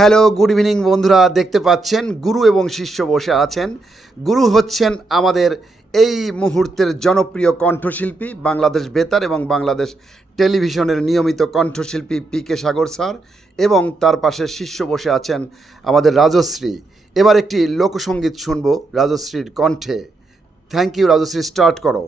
Hello, good evening বন্ধুরা। দেখতে পাচ্ছেন গুরু এবং শিষ্য বসে আছেন। গুরু হচ্ছেন আমাদের এই মুহূর্তের জনপ্রিয় কণ্ঠশিল্পী, বাংলাদেশ বেতার এবং বাংলাদেশ টেলিভিশনের নিয়মিত কণ্ঠশিল্পী পি.কে. সাগর স্যার, এবং তার পাশে শিষ্য বসে আছেন আমাদের রাজশ্রী। এবার একটি লোকসঙ্গীত শুনব রাজশ্রীর কণ্ঠে। থ্যাংক ইউ রাজশ্রী, স্টার্ট করো।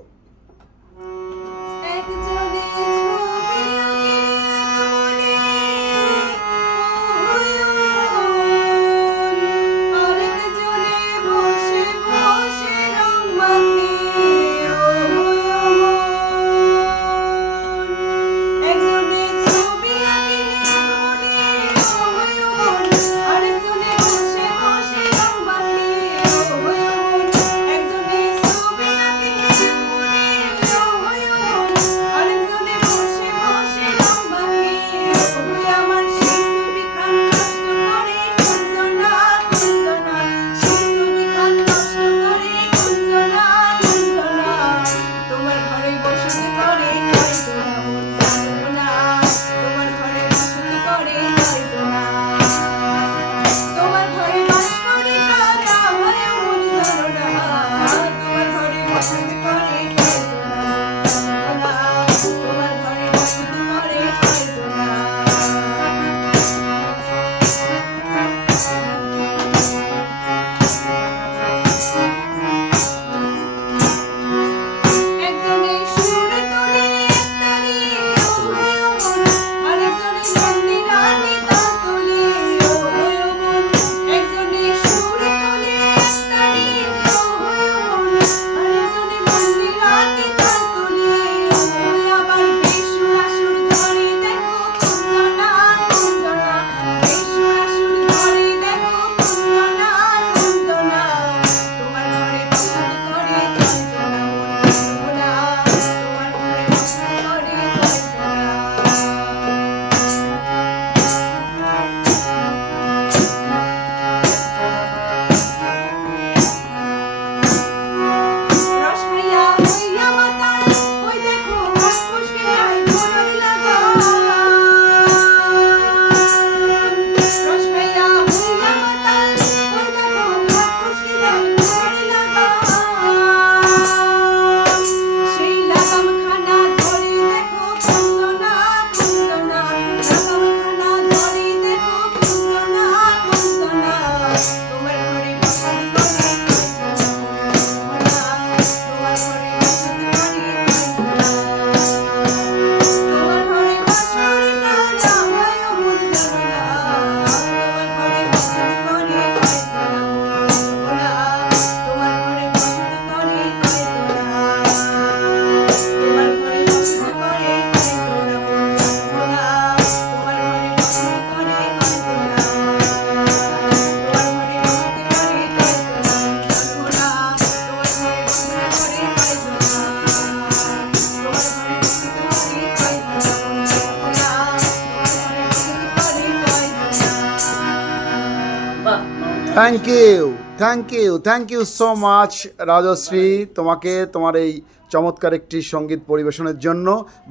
Thank you so much Rajshree, তোমাকে তোমার এই চমৎকার একটি সঙ্গীত পরিবেশনের জন্য।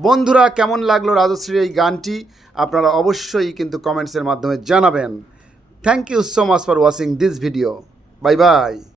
বন্ধুরা, কেমন লাগলো রাজশ্রীর এই গানটি আপনারা অবশ্যই কিন্তু কমেন্টসের মাধ্যমে জানাবেন। Thank you so much for watching this video. Bye by.